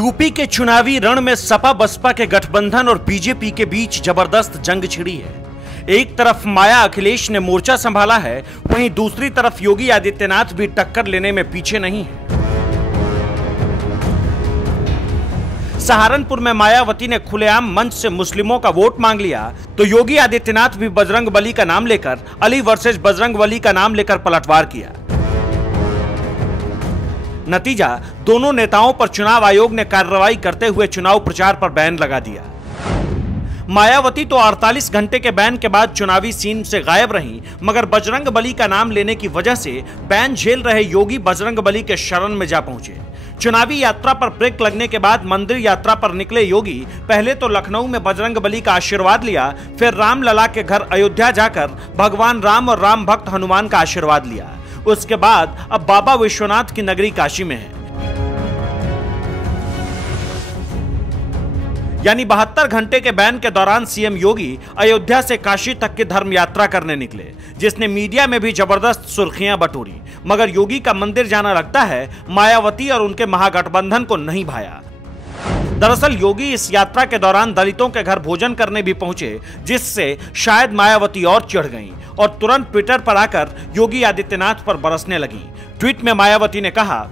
UP के चुनावी रण में सपा बसपा के गठबंधन और बीजेपी के बीच जबरदस्त जंग छिड़ी है। एक तरफ माया अखिलेश ने मोर्चा संभाला है, वहीं दूसरी तरफ योगी आदित्यनाथ भी टक्कर लेने में पीछे नहीं है। सहारनपुर में मायावती ने खुलेआम मंच से मुस्लिमों का वोट मांग लिया, तो योगी आदित्यनाथ भी बजरंगबली का नाम लेकर अली वर्सेस बजरंगबली का नाम लेकर पलटवार किया। नतीजा, दोनों नेताओं पर चुनाव आयोग ने कार्रवाई करते हुए चुनाव प्रचार पर बैन लगा दिया। मायावती तो 48 घंटे के बैन के बाद चुनावी सीन से गायब रहीं, मगर बजरंगबली का नाम लेने की वजह से बैन झेल रहे योगी बजरंगबली के शरण में जा पहुंचे। चुनावी यात्रा पर ब्रेक लगने के बाद मंदिर यात्रा पर निकले योगी पहले तो लखनऊ में बजरंगबली का आशीर्वाद लिया, फिर रामलला के घर अयोध्या जाकर भगवान राम और राम भक्त हनुमान का आशीर्वाद लिया। उसके बाद अब बाबा विश्वनाथ की नगरी काशी में है। यानी 72 घंटे के बैन के दौरान सीएम योगी अयोध्या से काशी तक की धर्म यात्रा करने निकले, जिसने मीडिया में भी जबरदस्त सुर्खियां बटोरी। मगर योगी का मंदिर जाना लगता है मायावती और उनके महागठबंधन को नहीं भाया। दरअसल योगी इस यात्रा के दौरान दलितों के घर भोजन करने भी पहुंचे, जिससे शायद मायावती और चिढ़ गईं और तुरंत ट्विटर पर आकर योगी आदित्यनाथ पर बरसने लगी। ट्वीट में मायावती ने कहा,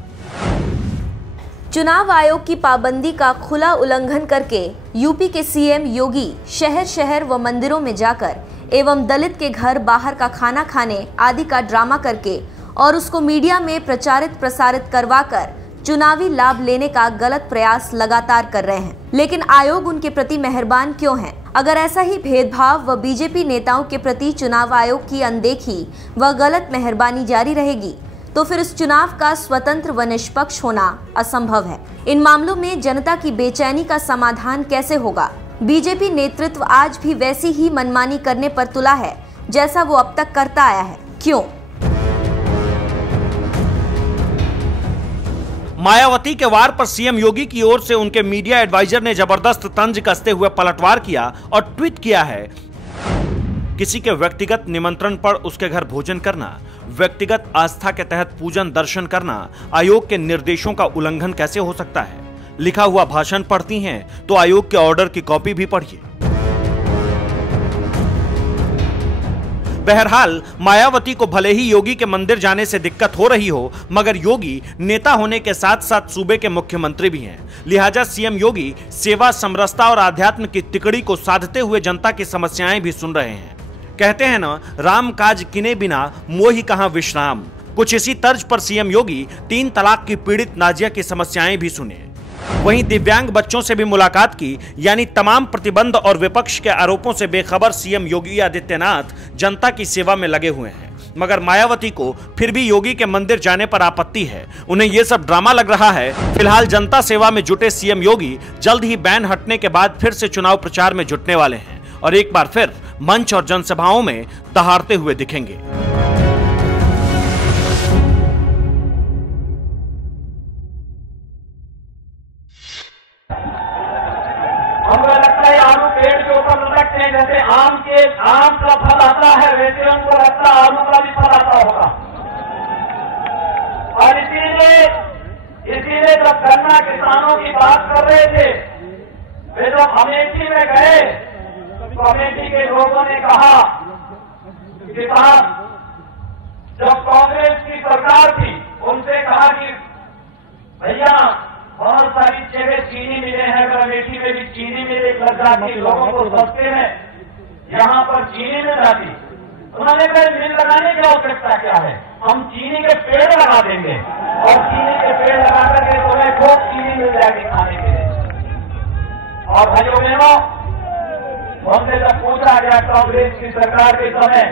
चुनाव आयोग की पाबंदी का खुला उल्लंघन करके यूपी के सीएम योगी शहर शहर व मंदिरों में जाकर एवं दलित के घर बाहर का खाना खाने आदि का ड्रामा करके और उसको मीडिया में प्रचारित प्रसारित करवाकर चुनावी लाभ लेने का गलत प्रयास लगातार कर रहे हैं। लेकिन आयोग उनके प्रति मेहरबान क्यों है? अगर ऐसा ही भेदभाव व बीजेपी नेताओं के प्रति चुनाव आयोग की अनदेखी व गलत मेहरबानी जारी रहेगी तो फिर इस चुनाव का स्वतंत्र व निष्पक्ष होना असंभव है। इन मामलों में जनता की बेचैनी का समाधान कैसे होगा? बीजेपी नेतृत्व आज भी वैसी ही मनमानी करने पर तुला है जैसा वो अब तक करता आया है। क्यों? मायावती के वार पर सीएम योगी की ओर से उनके मीडिया एडवाइजर ने जबरदस्त तंज कसते हुए पलटवार किया और ट्वीट किया है, किसी के व्यक्तिगत निमंत्रण पर उसके घर भोजन करना, व्यक्तिगत आस्था के तहत पूजन दर्शन करना आयोग के निर्देशों का उल्लंघन कैसे हो सकता है? लिखा हुआ भाषण पढ़ती हैं तो आयोग के ऑर्डर की कॉपी भी पढ़िए। बहरहाल मायावती को भले ही योगी के मंदिर जाने से दिक्कत हो रही हो, मगर योगी नेता होने के साथ साथ सूबे के मुख्यमंत्री भी हैं। लिहाजा सीएम योगी सेवा, समरसता और आध्यात्म की तिकड़ी को साधते हुए जनता की समस्याएं भी सुन रहे हैं। कहते हैं ना, राम काज किने बिना मोहि कहां विश्राम। कुछ इसी तर्ज पर सीएम योगी 3 तलाक की पीड़ित नाजिया की समस्याएं भी सुने। वहीं दिव्यांग बच्चों से भी मुलाकात की। यानी तमाम प्रतिबंध और विपक्ष के आरोपों से बेखबर सीएम योगी आदित्यनाथ जनता की सेवा में लगे हुए हैं। मगर मायावती को फिर भी योगी के मंदिर जाने पर आपत्ति है। उन्हें यह सब ड्रामा लग रहा है। फिलहाल जनता सेवा में जुटे सीएम योगी जल्द ही बैन हटने के बाद फिर से चुनाव प्रचार में जुटने वाले हैं और एक बार फिर मंच और जनसभाओं में दहाड़ते हुए दिखेंगे। हमको लगता है आलू पेड़ के ऊपर लटकते हैं, जैसे आम का फल आता है वैसे हमको लगता है आलू का भी फल आता होगा। और इसीलिए जब गन्ना किसानों की बात कर रहे थे, वे जब अमेठी में गए तो अमेठी के लोगों ने कहा कि साहब, जब कांग्रेस की सरकार थी उनसे कहा कि भैया बहुत सारी जगह चीनी मिले हैं, अगर अमेठी में भी चीनी मिले लग जाती, लोगों को सस्ते में यहाँ पर चीनी मिल जाती। उन्होंने कहा मिल लगाने की आवश्यकता क्या है, हम चीनी के पेड़ लगा देंगे और चीनी के पेड़ लगा करके तुम्हें खूब चीनी मिल जाएगी खाने के लिए। और भाइयों बहनों, हमसे जब पूछा गया कांग्रेस की सरकार के समय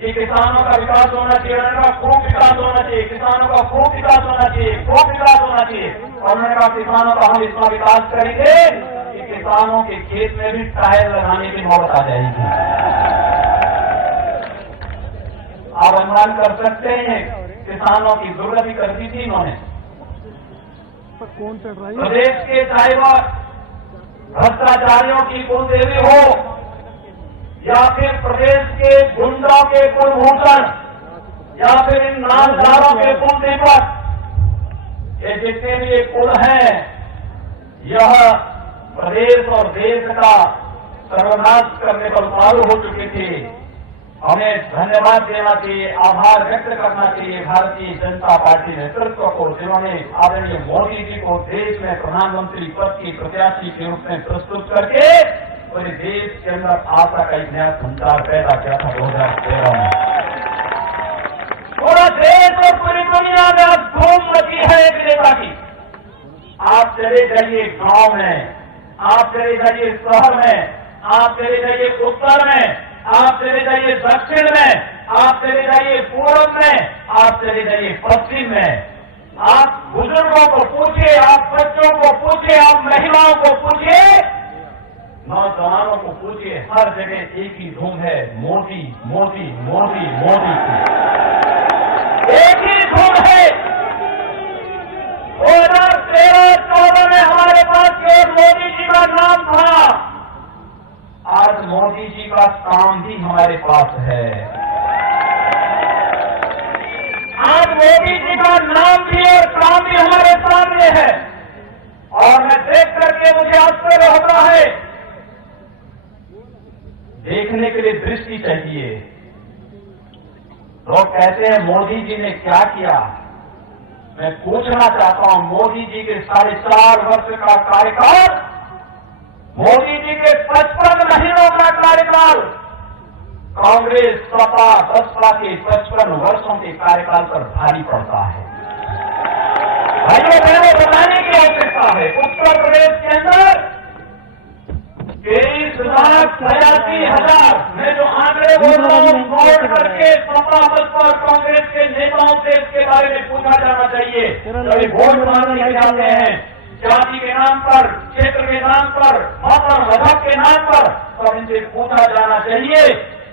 कि किसानों का विकास होना चाहिए, उन्होंने खूब विकास होना चाहिए, किसानों का खूब विकास होना चाहिए, खूब विकास होना चाहिए। और उन्होंने कहा किसानों का हम इतना विकास करेंगे कि किसानों के खेत में भी टायर लगाने की नौबत आ जाएगी। आप अनुमान कर सकते हैं किसानों की दुर्गति कर दी थी इन्होंने। प्रदेश के चाहे वह भ्रष्टाचारियों की कुलदेवी हो या फिर प्रदेश के गुंडों के कुलभूषण या फिर इन नामदारों के कुल दीपक, ये जितने भी ये कुल हैं, यह प्रदेश और देश का सर्वनाश करने पर उतारू हो चुके थे। हमें धन्यवाद देना चाहिए, आभार व्यक्त करना चाहिए भारतीय जनता पार्टी नेतृत्व को, जिन्होंने आदरणीय मोदी जी को देश में प्रधानमंत्री पद की प्रत्याशी के रूप में प्रस्तुत करके पूरे देश के अंदर आशा का एक नया संचार पैदा किया था 2013 में। पूरा देश और पूरी दुनिया में अब धूम मची है एक नेता की। आप चले जाइए गांव में, आप चले जाइए शहर में, आप चले जाइए उत्तर में, आप चले जाइए दक्षिण में, आप चले जाइए पूर्व में, आप चले जाइए पश्चिम में। आप बुजुर्गों को पूछिए, आप बच्चों को पूछिए, आप महिलाओं को पूछिए, नौजवानों को पूछिए, हर जगह एक ही धूम है, मोदी मोदी मोदी मोदी। एक ही धूम है। 2013-14 में हमारे पास केवल मोदी जी का नाम था, आज मोदी जी का काम भी हमारे पास है। आज मोदी जी का नाम भी और काम भी हमारे सामने है। और मैं देख करके मुझे आश्चर्य होता है। देखने के लिए दृष्टि चाहिए। लोग कहते हैं मोदी जी ने क्या किया। मैं पूछना चाहता हूं, मोदी जी के 4.5 वर्ष का कार्यकाल, मोदी जी के 55 महीनों का कार्यकाल कांग्रेस सपा बसपा के 55 वर्षों के कार्यकाल पर भारी पड़ता है। भाइयों बहनों, बताने की आवश्यकता है। उत्तर प्रदेश के अंदर 23,82,000 मैं जो आंकड़े बोल रहा हूं नोट करके सपा बसपा और कांग्रेस के नेताओं से इसके बारे में पूछा जाना चाहिए। कभी वोट मांगने के जाते हैं जाति के नाम पर, क्षेत्र के नाम पर, मजहब के नाम पर, तो इनसे पूछा जाना चाहिए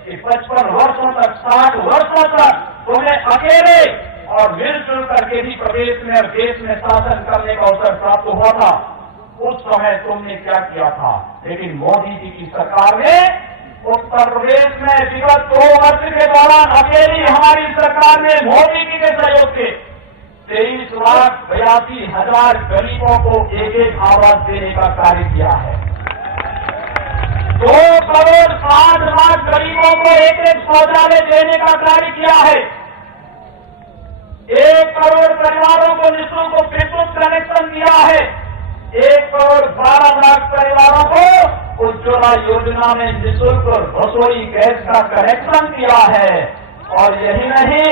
कि 55 वर्षों तक, 60 वर्षों तक तुम्हें अकेले और मिलजुल करके भी प्रदेश में और देश में शासन करने का अवसर प्राप्त हुआ था। उस समय तुमने क्या किया था। लेकिन मोदी जी की सरकार ने उत्तर प्रदेश में विगत 2 वर्ष के दौरान अकेली हमारी सरकार ने मोदी जी के सहयोग से 23,82,000 गरीबों को एक आवास देने का कार्य किया है। 2 करोड़ 60 लाख गरीबों को एक शौचालय देने का कार्य किया है। 1 करोड़ परिवारों को निःशुल्क विद्युत कनेक्शन दिया है। 1 करोड़ 12 लाख परिवारों को उज्ज्वला योजना में निःशुल्क रसोई गैस का कनेक्शन दिया है। और यही नहीं,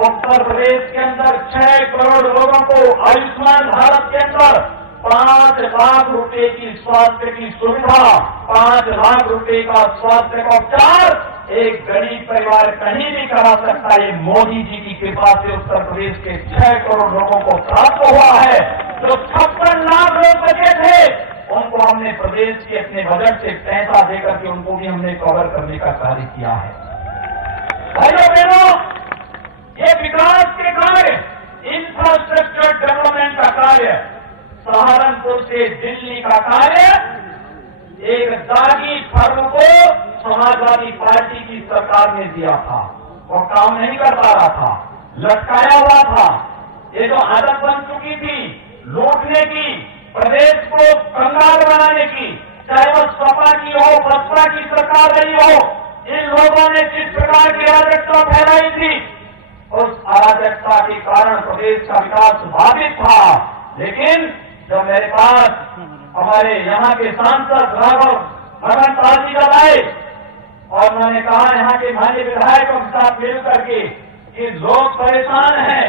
उत्तर प्रदेश के अंदर 6 करोड़ लोगों को आयुष्मान भारत के अंदर 5 लाख रुपए की स्वास्थ्य की सुविधा, 5 लाख रुपए का स्वास्थ्य का उपचार एक गरीब परिवार कहीं भी करा सकता है। मोदी जी की कृपा से उत्तर प्रदेश के 6 करोड़ लोगों को प्राप्त हुआ है। जो 56 लाख लोग बचे थे, उनको हमने प्रदेश के अपने बजट से पैसा देकर के उनको भी हमने कवर करने का कार्य किया है। भाइयों बहनों, ये विकास के कार्य, इंफ्रास्ट्रक्चर डेवलपमेंट का कार्य, सहारनपुर से दिल्ली का कार्य एक दागी फर्म को समाजवादी पार्टी की सरकार ने दिया था। वो काम नहीं कर पा रहा था, लटकाया हुआ था। ये जो आदत बन चुकी थी लूटने की, प्रदेश को कंगाल बनाने की, चाहे वो सपा की हो बसपा की सरकार रही हो, इन लोगों ने जिस प्रकार की अराजकता फैलाई थी, उस अराजकता के कारण प्रदेश का विकास बाधित था। लेकिन जब मेरे पास हमारे यहाँ के सांसद राघव भगत जी जब आए और उन्होंने कहा यहाँ के माननीय विधायकों के साथ मिल करके कि लोग परेशान हैं,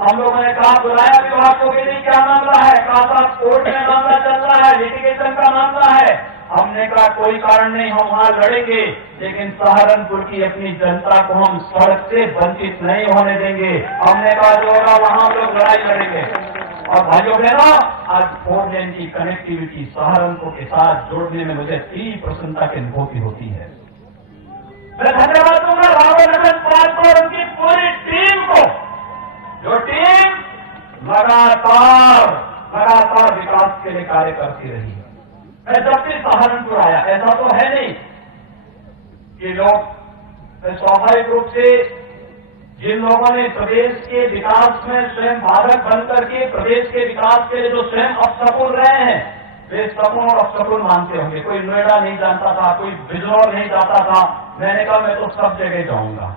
हम लोगों ने कहा बुलाया विभाग को कि क्या मामला है, कहा साहब कोर्ट में मामला चल रहा है, लिटिगेशन का मामला है। हमने कहा कोई कारण नहीं, हम वहां लड़ेंगे, लेकिन सहारनपुर की अपनी जनता को हम सड़क से वंचित नहीं होने देंगे। हमने कहा जो होगा वहां हम लोग लड़ाई लड़ेंगे। और भाइयों बहनों, आज 4 लेन की कनेक्टिविटी सहारनपुर के साथ जोड़ने में मुझे तीव्र प्रसन्नता की अनुभूति होती है। मैं धन्यवाद दूंगा राघव नंदन पाल को और उनकी पूरी टीम को, जो टीम लगातार विकास के लिए कार्य करती रही है। मैं जब भी सहारनपुर आया, ऐसा तो है नहीं कि लोग स्वाभाविक रूप से जिन लोगों ने प्रदेश के विकास में स्वयं बाधक बन करके प्रदेश के विकास के लिए जो स्वयं असफल रहे हैं, वे सपनों और असफल मानते होंगे। कोई नोएडा नहीं जानता था, कोई बिजनौर नहीं जाता था। मैंने कहा मैं तो सब जगह जाऊंगा।